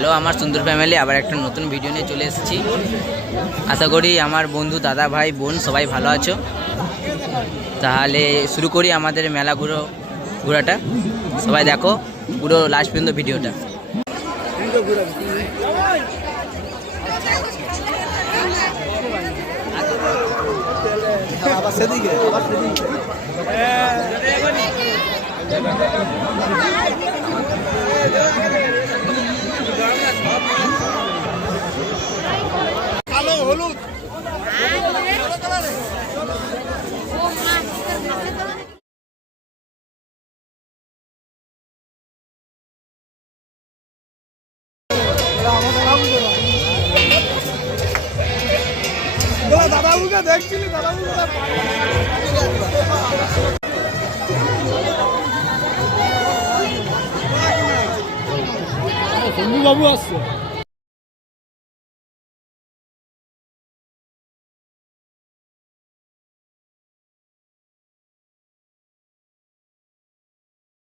Hello আমার সুন্দর family, আবার একটা নতুন ভিডিও নিয়ে চলে এসেছি। আশা করি আমার বন্ধু, দাদা, ভাই, বোন সবাই ভালো আছো। তাহলে শুরু করি আমাদের মেলা ঘোরাটা। সবাই দেখো পুরো লাস্ট পর্যন্ত ভিডিওটা। কালো হলুদ দাদাবুকে দেখছিলি, দাদাবুকে সঞ্জু বাবু আসছে।